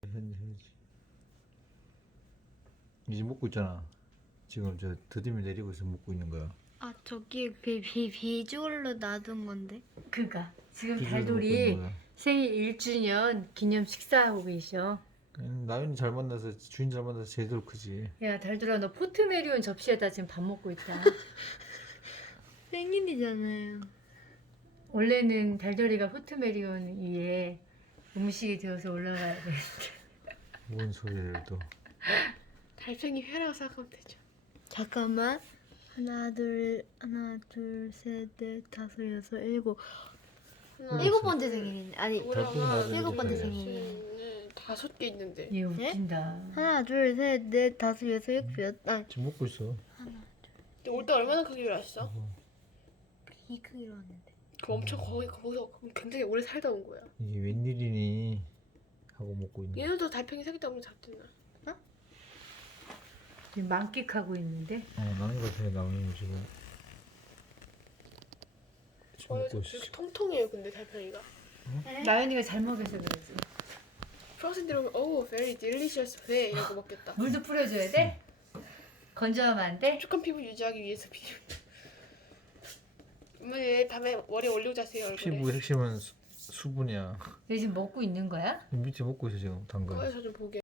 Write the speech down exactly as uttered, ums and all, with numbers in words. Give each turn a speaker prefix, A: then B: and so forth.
A: 해야지. 이제 먹고 있잖아. 지금 저 드디어 내리고 있어 먹고 있는 거야.
B: 아 저기 비, 비, 비주얼로 놔둔 건데.
C: 그니까 지금
A: 비주얼로 먹고
C: 달돌이
A: 있는 거야.
C: 생일 일 주년 기념 식사하고 계셔.
A: 음, 나윤이 잘 만나서 주인 잘 만나서 제대로 크지.
C: 야 달돌아 너 포트메리온 접시에다 지금 밥 먹고 있다.
B: 생일이잖아요.
C: 원래는 달돌이가 포트메리온 위에 음식이 되어서 올라가야 돼.
A: 뭔 소리를 또.
D: 달팽이 회라고 생각하면 되죠.
B: 잠깐만. 하나 둘 하나 둘 셋 넷 다섯 여섯 일곱
D: 하나,
B: 일곱 번째 생일인데 아니
A: 달팽이 나도
B: 일곱 번째
A: 이렇게
B: 생일이에요.
D: 는 다섯 개 있는데.
C: 얘 웃긴다.
B: 하나 둘 셋 넷 다섯 여섯 일곱 여덟 아니
A: 지금 먹고 있어.
D: 근데 올 때 얼마나 크기로 했어?
B: 이 크기로 왔는데.
D: 그 엄청 거기 거기서 굉장히 오래 살다 온 거야.
A: 이게 웬일이니 하고 먹고 있는 거야.
D: 얘네도 달팽이 사귀다 보면 잡잖아.
C: 지금 만끽하고 있는데.
A: 어, 나는 같아 나윤이 지금. 지금
D: 어,
A: 먹고
D: 되게
A: 있어.
D: 통통해요 근데 달팽이가.
C: 나연이가 잘 먹여서 그러지.
D: 프랑스인들 오면 어우 very delicious 회 이러고 먹겠다.
C: 물도 뿌려줘야 돼? 건조하면 안 돼?
D: 촉촉한 피부 유지하기 위해서 비료. 엄마 얘 밤에 머리 올리고 자세요 얼굴에.
A: 피부의 핵심은 수, 수분이야.
C: 얘 지금 먹고 있는 거야?
A: 밑에 먹고 있어 지금 당근.
D: 꺼내서 좀 보게.